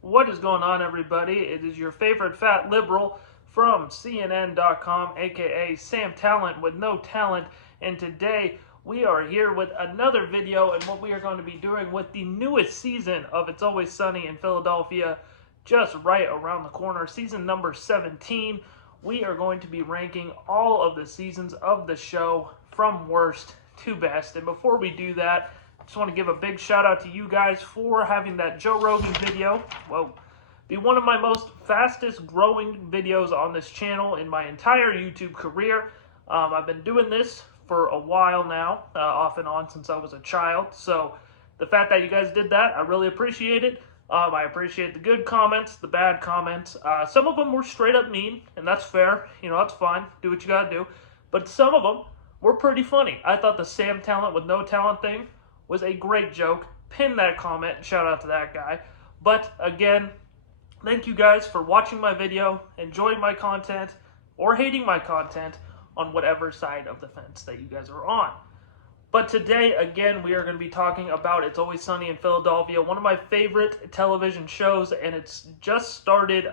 What is going on, everybody? It is your favorite fat liberal from CNN.com, aka Sam Talent with no talent, and today we are here with another video and what we are going to be doing with the newest season of It's Always Sunny in Philadelphia, just right around the corner, season number 17. We are going to be ranking all of the seasons of the show from worst to best, and before we do that, just want to give a big shout out to you guys for having that Joe Rogan video, be one of my most fastest growing videos on this channel in my entire YouTube career. I've been doing this for a while now, off and on since I was a child. So the fact that you guys did that, I really appreciate it. I appreciate the good comments, the bad comments. Some of them were straight up mean, and that's fair. You know, that's fine. Do what you gotta do. But some of them were pretty funny. I thought the Sam Talent with no talent thing was a great joke. Pin that comment. Shout out to that guy. But again, thank you guys for watching my video, enjoying my content, or hating my content on whatever side of the fence that you guys are on. But today, again, we are going to be talking about It's Always Sunny in Philadelphia, one of my favorite television shows, and it's just started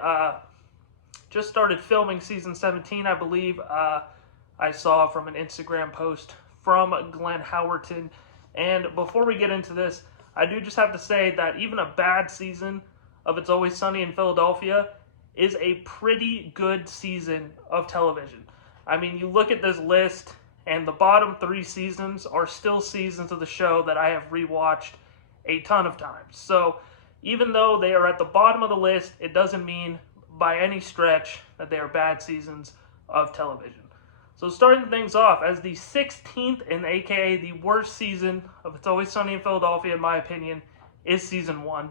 filming season 17, I believe. I saw from an Instagram post from Glenn Howerton. And before we get into this, I do just have to say that even a bad season of It's Always Sunny in Philadelphia is a pretty good season of television. I mean, you look at this list, and the bottom 3 seasons are still seasons of the show that I have rewatched a ton of times. So even though they are at the bottom of the list, it doesn't mean by any stretch that they are bad seasons of television. So starting things off, as the 16th and aka the worst season of It's Always Sunny in Philadelphia, in my opinion, is season 1.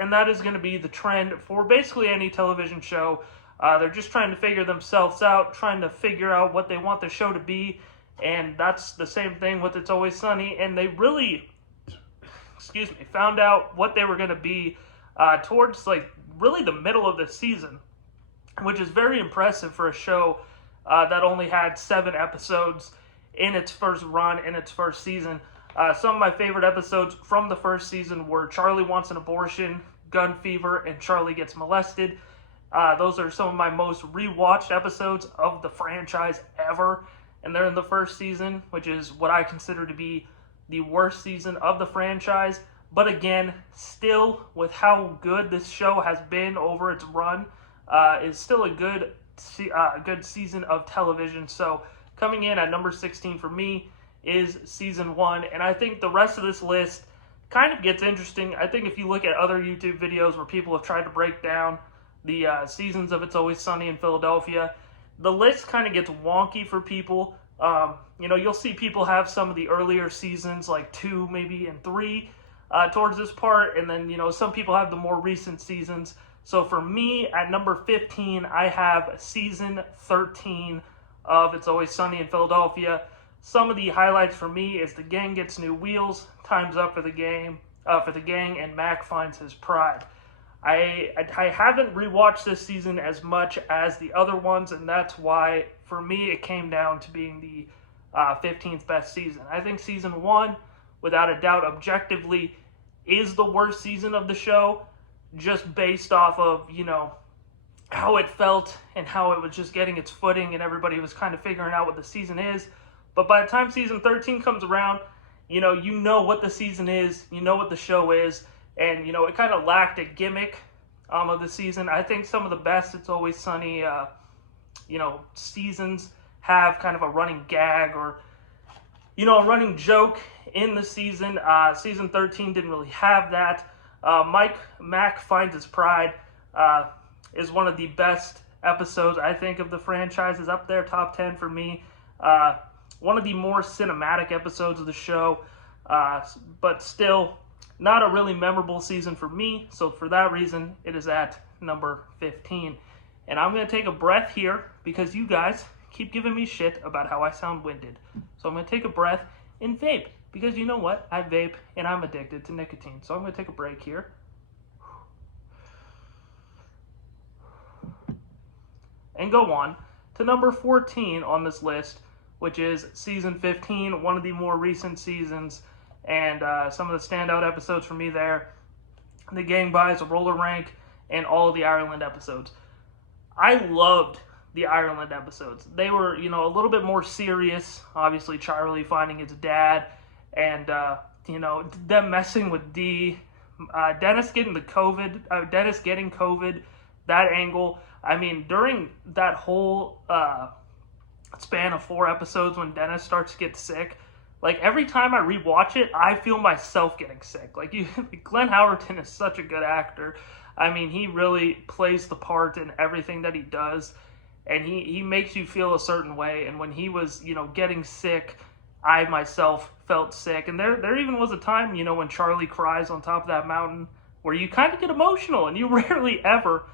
And that is going to be the trend for basically any television show. They're just trying to figure themselves out, trying to figure out what they want the show to be. And that's the same thing with It's Always Sunny. And they really, found out what they were going to be towards really the middle of the season, which is very impressive for a show that only had 7 episodes in its first run, in its first season. Some of my favorite episodes from the first season were Charlie Wants an Abortion, Gun Fever, and Charlie Gets Molested. Those are some of my most rewatched episodes of the franchise ever, and they're in the first season, which is what I consider to be the worst season of the franchise. But again, still, with how good this show has been over its run, is still a good season of television. So coming in at number 16 for me is season 1, and I think the rest of this list kind of gets interesting. I think if you look at other YouTube videos where people have tried to break down the seasons of It's Always Sunny in Philadelphia, the list kind of gets wonky for people. You'll see people have some of the earlier seasons, like 2 maybe and 3 towards this part, and then some people have the more recent seasons. So for me, at number 15, I have season 13 of It's Always Sunny in Philadelphia. Some of the highlights for me is the gang gets new wheels, time's up for the gang, and Mac finds his pride. I haven't rewatched this season as much as the other ones, and that's why, for me, it came down to being the 15th best season. I think season 1, without a doubt, objectively, is the worst season of the show, just based off of, how it felt and how it was just getting its footing and everybody was kind of figuring out what the season is. But by the time season 13 comes around, you know what the season is, you know what the show is, and, it kind of lacked a gimmick of the season. I think some of the best It's Always Sunny, seasons have kind of a running gag or, a running joke in the season. Season 13 didn't really have that. Mac Finds His Pride is one of the best episodes, I think, of the franchise. Is up there, top 10 for me. One of the more cinematic episodes of the show, but still not a really memorable season for me. So for that reason, it is at number 15. And I'm going to take a breath here because you guys keep giving me shit about how I sound winded. So I'm going to take a breath and vape. Because you know what? I vape and I'm addicted to nicotine. So I'm going to take a break here. And go on to number 14 on this list, which is season 15, one of the more recent seasons. And some of the standout episodes for me there the gang buys a roller rink, and all of the Ireland episodes. I loved the Ireland episodes. They were, a little bit more serious. Obviously, Charlie finding his dad, and them messing with Dee, Dennis getting COVID, that angle. I mean, during that whole span of 4 episodes when Dennis starts to get sick, like every time I rewatch it, I feel myself getting sick. Like Glenn Howerton is such a good actor. I mean, he really plays the part in everything that he does, and he makes you feel a certain way. And when he was, getting sick, I myself felt sick. And there even was a time, when Charlie cries on top of that mountain, where you kind of get emotional, and you rarely ever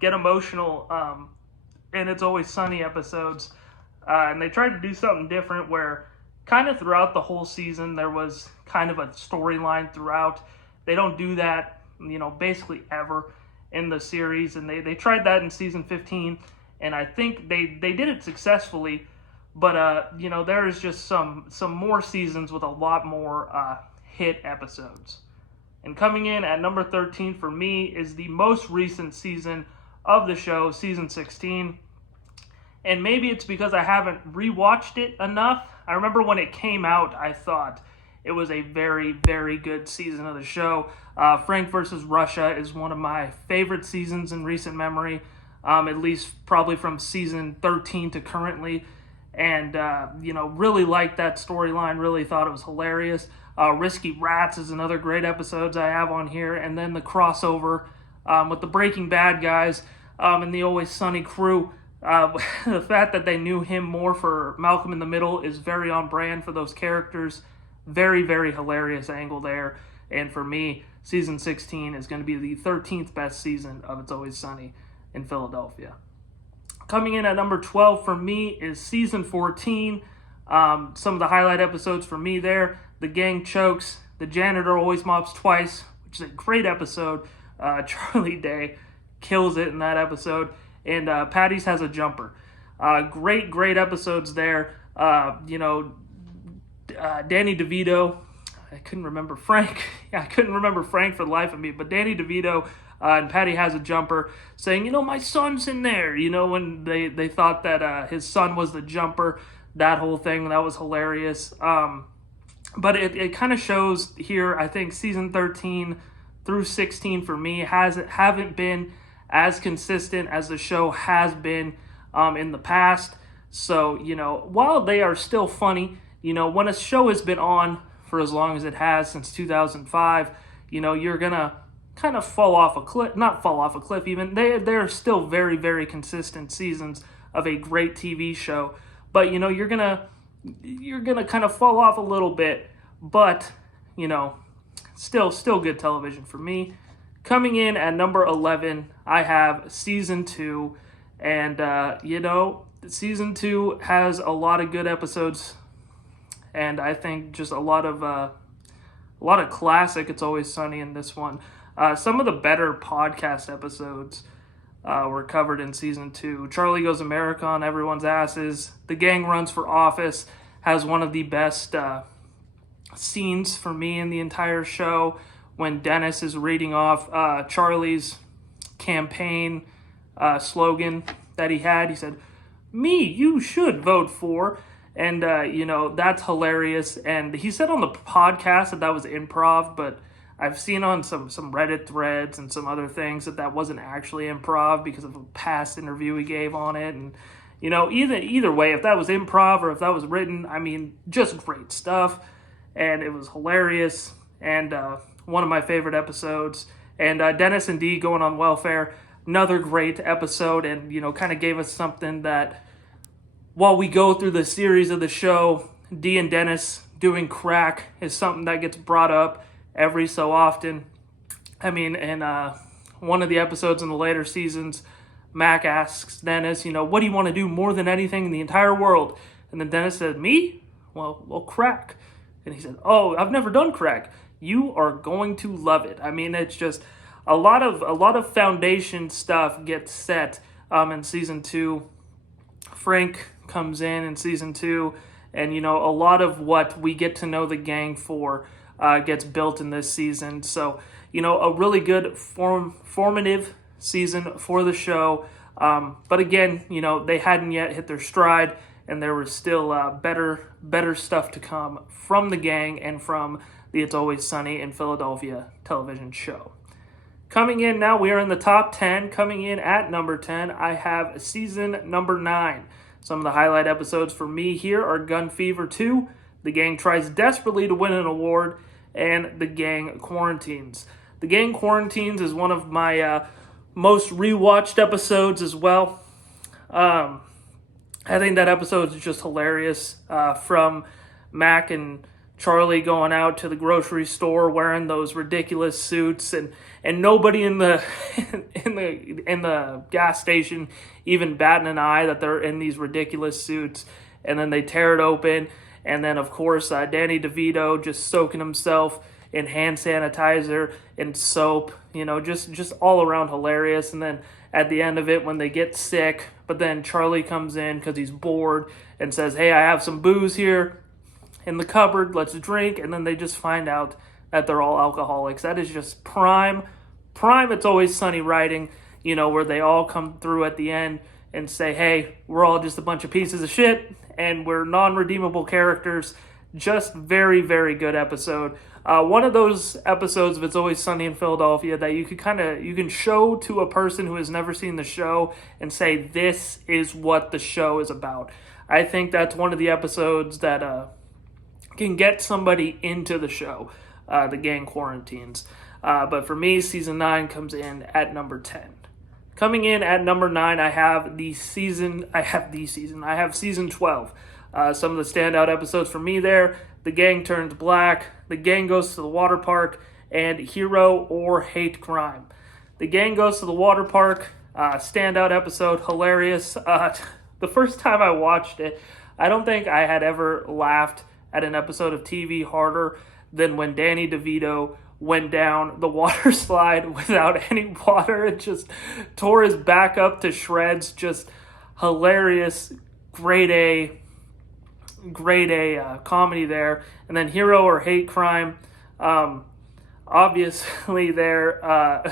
get emotional in It's Always Sunny episodes. And they tried to do something different where kind of throughout the whole season there was kind of a storyline throughout. They don't do that, basically ever in the series. And they tried that in season 15, and I think they did it successfully. But, there is just some more seasons with a lot more hit episodes. And coming in at number 13 for me is the most recent season of the show, season 16. And maybe it's because I haven't rewatched it enough. I remember when it came out, I thought it was a very, very good season of the show. Frank versus Russia is one of my favorite seasons in recent memory, at least probably from season 13 to currently. And, really liked that storyline, really thought it was hilarious. Risky Rats is another great episode I have on here. And then the crossover with the Breaking Bad guys and the Always Sunny crew. The fact that they knew him more for Malcolm in the Middle is very on brand for those characters. Very, very hilarious angle there. And for me, season 16 is going to be the 13th best season of It's Always Sunny in Philadelphia. Coming in at number 12 for me is season 14. Some of the highlight episodes for me there. The gang chokes. The janitor always mops twice, which is a great episode. Charlie Day kills it in that episode. And Patty's has a jumper. Great episodes there. Danny DeVito. I couldn't remember Frank. I couldn't remember Frank for the life of me. But Danny DeVito and Patty has a jumper saying, my son's in there. When they thought that his son was the jumper. That whole thing, that was hilarious. But it kind of shows here, I think, season 13 through 16 for me haven't been as consistent as the show has been in the past. So, while they are still funny, when a show has been on for as long as it has since 2005, you're going to kind of fall off a cliff, not fall off a cliff even. They're still very, very consistent seasons of a great TV show. But, you're going to kind of fall off a little bit, but, still good television for me. Coming in at number 11, I have season 2, and season 2 has a lot of good episodes, and I think just a lot of classic It's Always Sunny in this one. Some of the better podcast episodes were covered in season 2. Charlie Goes America on everyone's asses. The Gang Runs for Office has one of the best scenes for me in the entire show, when Dennis is reading off Charlie's campaign slogan that he had. He said, "Me, you should vote for." And, that's hilarious. And he said on the podcast that was improv, but I've seen on some Reddit threads and some other things that wasn't actually improv because of a past interview he gave on it. And, either way, if that was improv or if that was written, just great stuff. And it was hilarious. And, one of my favorite episodes. And Dennis and Dee going on welfare, another great episode, and kind of gave us something that while we go through the series of the show, Dee and Dennis doing crack is something that gets brought up every so often. In one of the episodes in the later seasons, Mac asks Dennis, what do you want to do more than anything in the entire world? And then Dennis said, me? Well, crack. And he said, oh, I've never done crack. You are going to love it. It's just a lot of foundation stuff gets set in season 2. Frank comes in season 2, and a lot of what we get to know the gang for gets built in this season. So a really good formative season for the show. But again, they hadn't yet hit their stride, and there was still better stuff to come from the gang and from the It's Always Sunny in Philadelphia television show. Coming in now, we are in the top 10. Coming in at number 10, I have season number 9. Some of the highlight episodes for me here are Gun Fever 2, The Gang Tries Desperately to Win an Award, and The Gang Quarantines. The Gang Quarantines is one of my most rewatched episodes as well. I think that episode is just hilarious. From Mac and Charlie going out to the grocery store wearing those ridiculous suits, and nobody in the in the gas station even batting an eye that they're in these ridiculous suits, and then they tear it open, and then of course Danny DeVito just soaking himself in hand sanitizer and soap, just all around hilarious. And then at the end of it, when they get sick, but then Charlie comes in because he's bored and says, "Hey, I have some booze here in the cupboard, let's drink," and then they just find out that they're all alcoholics. That is just prime It's Always Sunny writing, where they all come through at the end and say, "Hey, we're all just a bunch of pieces of shit, and we're non-redeemable characters." Just very, very good episode. One of those episodes of It's Always Sunny in Philadelphia that you can show to a person who has never seen the show and say, this is what the show is about. I think that's one of the episodes that can get somebody into the show, The Gang Quarantines. But for me, season 9 comes in at number 10. Coming in at number 9, I have season 12. Some of the standout episodes for me there: The Gang Turns Black, The Gang Goes to the Water Park, and Hero or Hate Crime. The Gang Goes to the Water Park, standout episode, hilarious. The first time I watched it, I don't think I had ever laughed at an episode of TV harder than when Danny DeVito went down the water slide without any water. It just tore his back up to shreds. Just hilarious, grade A comedy there. And then Hero or Hate Crime, obviously there,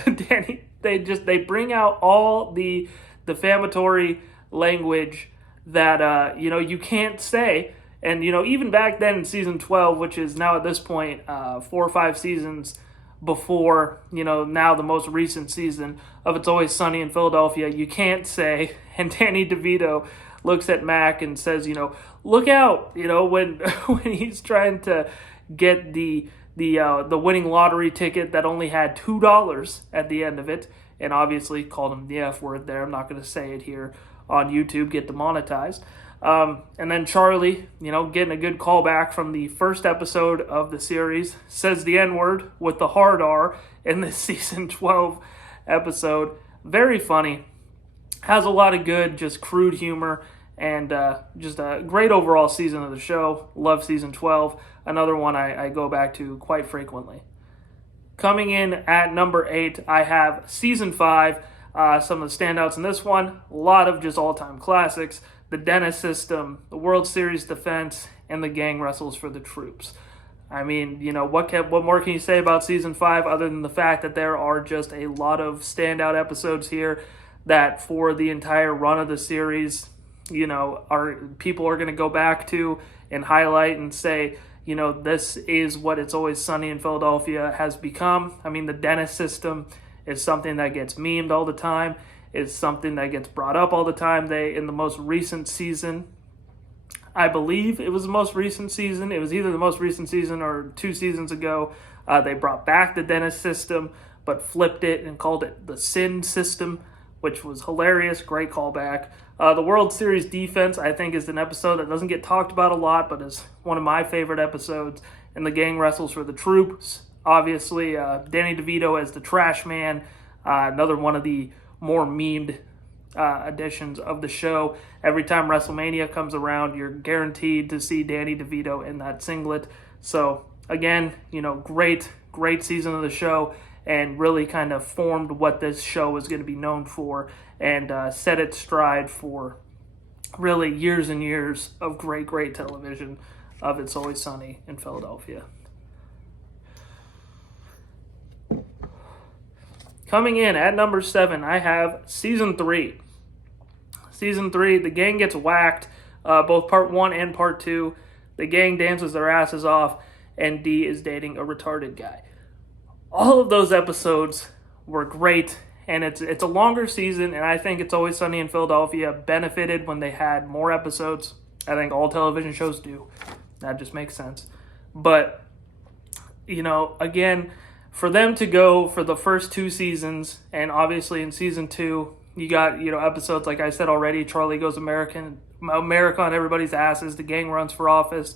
Danny, they bring out all the defamatory language that you can't say. And even back then in season 12, which is now at this point 4 or 5 seasons before now the most recent season of It's Always Sunny in Philadelphia, you can't say. And Danny DeVito looks at Mac and says, "Look out!" When he's trying to get the winning lottery ticket that only had $2 at the end of it, and obviously called him the F word there. I'm not going to say it here on YouTube, get demonetized. And then Charlie, getting a good callback from the first episode of the series, says the N-word with the hard R in this season 12 episode. Very funny. Has a lot of good, just crude humor, and just a great overall season of the show. Love season 12. Another one I go back to quite frequently. Coming in at number 8, I have season 5. Some of the standouts in this one, a lot of just all-time classics. The Dennis System, the World Series defense, and the gang wrestles for the troops. I mean, what more can you say about season 5 other than the fact that there are just a lot of standout episodes here that for the entire run of the series, people are going to go back to and highlight and say, this is what It's Always Sunny in Philadelphia has become. I mean, the Dennis System is something that gets memed all the time. It's something that gets brought up all the time. In the most recent season, I believe it was the most recent season. It was either the most recent season or 2 seasons ago. They brought back the Dennis System, but flipped it and called it the Sin System, which was hilarious. Great callback. The World Series defense, I think, is an episode that doesn't get talked about a lot, but is one of my favorite episodes. And the gang wrestles for the troops. Obviously, Danny DeVito as the trash man. Another one of the more memed editions of the show. Every time WrestleMania comes around, you're guaranteed to see Danny DeVito in that singlet. So again, great season of the show, and really kind of formed what this show is going to be known for, and set its stride for really years and years of great television of It's Always Sunny in Philadelphia. Coming in at number 7, I have Season 3. Season 3, the gang gets whacked, both Part 1 and Part 2. The gang dances their asses off, and Dee is dating a retarded guy. All of those episodes were great, and it's a longer season, and I think It's Always Sunny in Philadelphia benefited when they had more episodes. I think all television shows do. That just makes sense. But, again, for them to go for the first 2 seasons, and obviously in Season 2, you got, episodes, like I said already, Charlie Goes America on everybody's asses, the gang runs for office,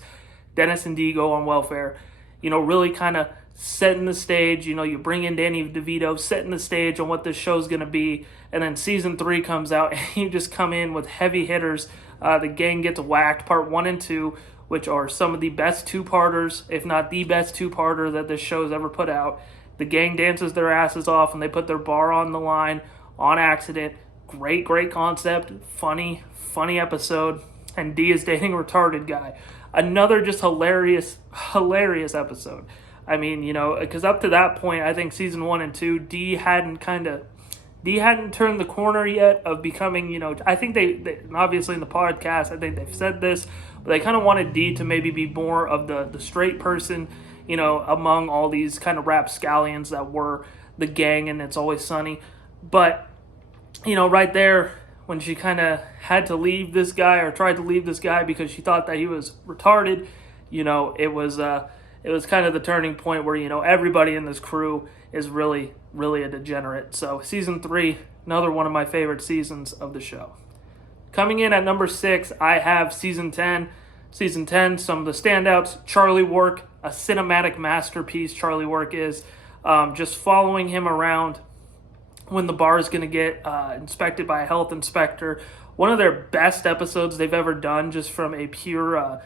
Dennis and Dee go on welfare, really kind of setting the stage. You bring in Danny DeVito, setting the stage on what this show's going to be, and then Season 3 comes out, and you just come in with heavy hitters. The gang gets whacked, Part 1 and 2, which are some of the best two-parters, if not the best two-parter that this show's ever put out. The gang dances their asses off, and they put their bar on the line on accident. Great concept, funny episode, and Dee is dating a retarded guy. Another just hilarious episode. I mean, because up to that point, I think Season 1 and 2, Dee hadn't turned the corner yet of becoming, I think they obviously in the podcast, I think they've said this, but they kind of wanted Dee to maybe be more of the straight person, among all these kind of rapscallions that were the gang and It's Always Sunny. But, right there, when she kind of had to leave this guy, or tried to leave this guy because she thought that he was retarded, it was kind of the turning point where, everybody in this crew is really a degenerate. So Season 3, another one of my favorite seasons of the show. Coming in at number 6, I have Season 10. Season 10, some of the standouts: Charlie Work, a cinematic masterpiece Charlie Work is. Just following him around when the bar is going to get inspected by a health inspector. One of their best episodes they've ever done, just from a pure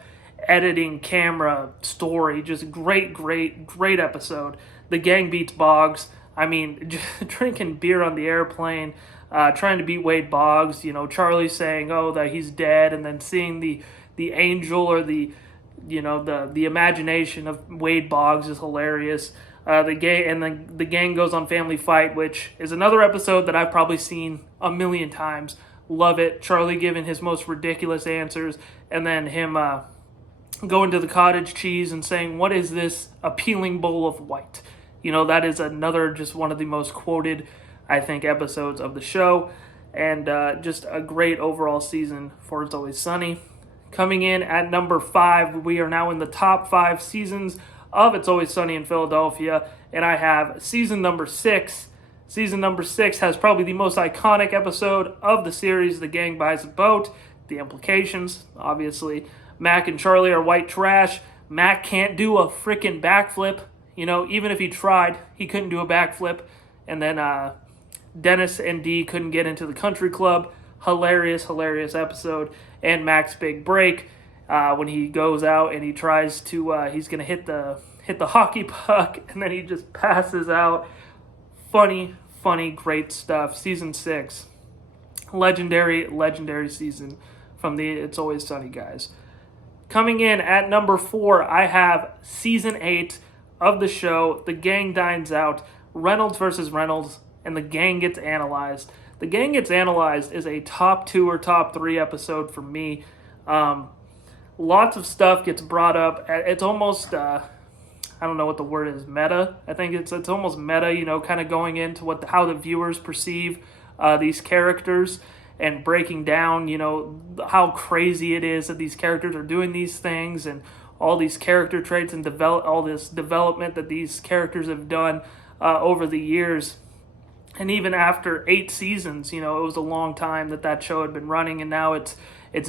editing camera story. Just great episode. The gang beats Boggs. I mean, just drinking beer on the airplane, trying to beat Wade Boggs. Charlie saying, that he's dead, and then seeing the angel, or the imagination of Wade Boggs is hilarious. The gang goes on Family Fight, which is another episode that I've probably seen a million times. Love it. Charlie giving his most ridiculous answers, and then him going to the cottage cheese and saying, "What is this appealing bowl of white?" That is another, just one of the most quoted, I think, episodes of the show, and just a great overall season for It's Always Sunny. Coming in at number 5, we are now in the top 5 seasons of It's Always Sunny in Philadelphia, and I have season number 6. Season number 6 has probably the most iconic episode of the series, The Gang Buys a Boat. The implications, obviously, Mac and Charlie are white trash. Mac can't do a freaking backflip. Even if he tried, he couldn't do a backflip. And then Dennis and Dee couldn't get into the country club. Hilarious episode. And Mac's big break, when he goes out and he tries to, he's going to hit the hockey puck, and then he just passes out. Funny, great stuff. Season 6. Legendary season from the It's Always Sunny guys. Coming in at number 4, I have Season 8 of the show. The gang dines out. Reynolds versus Reynolds, and the gang gets analyzed. The Gang Gets Analyzed is a top 2 or top 3 episode for me. Lots of stuff gets brought up. It's almost, I don't know what the word is, meta. I think it's almost meta, kind of going into how the viewers perceive these characters, and breaking down, how crazy it is that these characters are doing these things, and all these character traits, and all this development that these characters have done over the years. And even after 8 seasons, it was a long time that show had been running, and now it's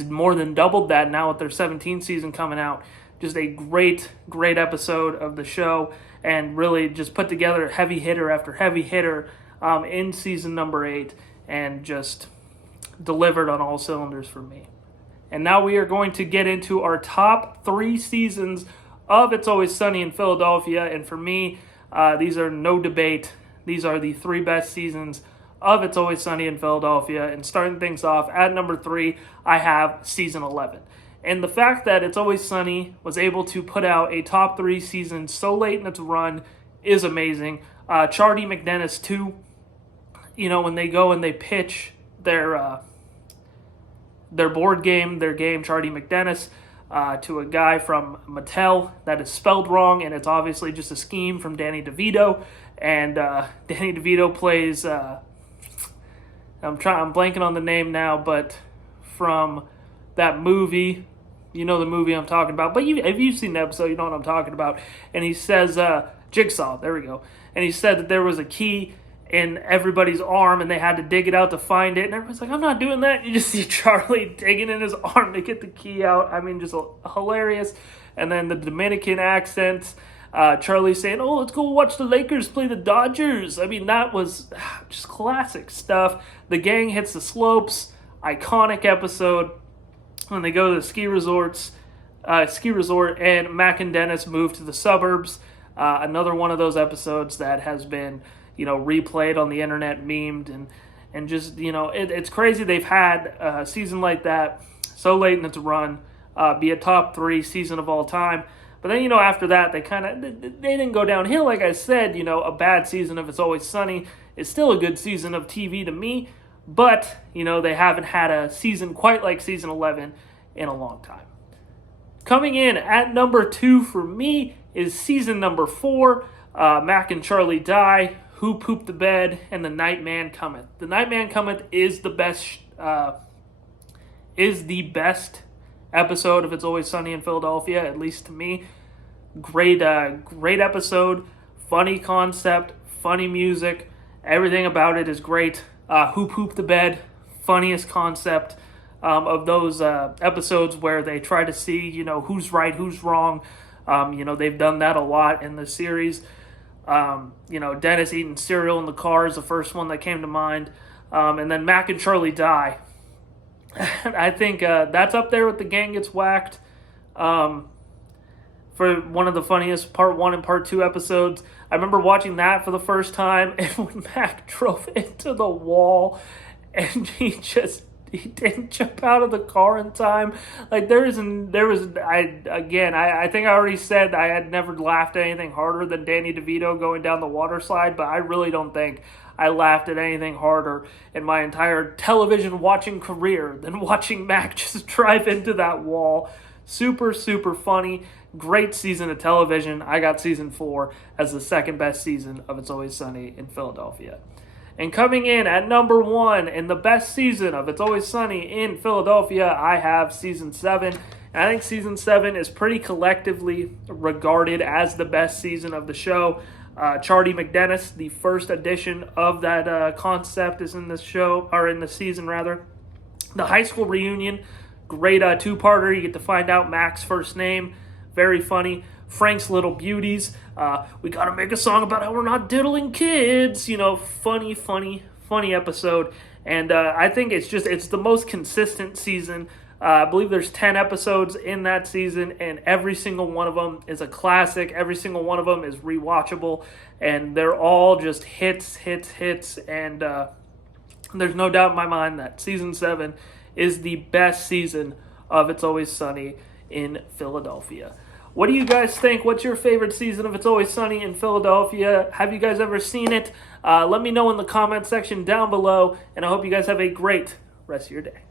more than doubled that now with their 17th season coming out. Just a great episode of the show, and really just put together heavy hitter after heavy hitter in season number 8, and just delivered on all cylinders for me. And now we are going to get into our top 3 seasons of It's Always Sunny in Philadelphia, and for me, these are no debate. These are the 3 best seasons of It's Always Sunny in Philadelphia. And starting things off, at number 3, I have Season 11. And the fact that It's Always Sunny was able to put out a top 3 season so late in its run is amazing. Charlie McDennis 2, when they go and they pitch their board game, their game, Charlie McDennis, to a guy from Mattel that is spelled wrong, and it's obviously just a scheme from Danny DeVito. And Danny DeVito plays, I'm blanking on the name now, but from that movie, you know the movie I'm talking about. But if you've seen the episode, you know what I'm talking about. And he says, Jigsaw, there we go. And he said that there was a key in everybody's arm, and they had to dig it out to find it. And everybody's like, I'm not doing that. You just see Charlie digging in his arm to get the key out. I mean, just hilarious. And then the Dominican accents. Charlie saying, oh, let's go watch the Lakers play the Dodgers. I mean, that was just classic stuff. The gang hits the slopes. Iconic episode. When they go to the ski resort, and Mac and Dennis move to the suburbs. Another one of those episodes that has been, replayed on the internet, memed, and just, it's crazy they've had a season like that so late in its run, be a top 3 season of all time. But then, after that, they didn't go downhill. Like I said, a bad season of It's Always Sunny is still a good season of TV to me. But, they haven't had a season quite like season 11 in a long time. Coming in at number 2 for me is season number 4, Mac and Charlie Die, Who Pooped the Bed, and The Nightman Cometh. The Nightman Cometh is the best episode of It's Always Sunny in Philadelphia, at least to me. Great episode, funny concept, funny music, everything about it is great. Who Pooped the Bed, funniest concept of those episodes where they try to see, who's right, who's wrong. They've done that a lot in the series. Dennis eating cereal in the car is the first one that came to mind. And then Mac and Charlie Die. I think that's up there with The Gang Gets Whacked for one of the funniest part 1 and part 2 episodes. I remember watching that for the first time, and when Mac drove into the wall and he didn't jump out of the car in time. Like I think I already said I had never laughed at anything harder than Danny DeVito going down the water slide, but I really don't think I laughed at anything harder in my entire television watching career than watching Mac just drive into that wall. Super, super funny. Great season of television. I got season 4 as the second best season of It's Always Sunny in Philadelphia. And coming in at number 1 in the best season of It's Always Sunny in Philadelphia, I have season 7. And I think season 7 is pretty collectively regarded as the best season of the show. Charlie McDennis, the first edition of that concept, is in the show, or in the season rather. The high school reunion, great 2-parter. You get to find out Mac's first name. Very funny. Frank's Little Beauties. We got to make a song about how we're not diddling kids. Funny episode. And I think it's the most consistent season. I believe there's 10 episodes in that season, and every single one of them is a classic. Every single one of them is rewatchable, and they're all just hits. And there's no doubt in my mind that season 7 is the best season of It's Always Sunny in Philadelphia. What do you guys think? What's your favorite season of It's Always Sunny in Philadelphia? Have you guys ever seen it? Let me know in the comment section down below, and I hope you guys have a great rest of your day.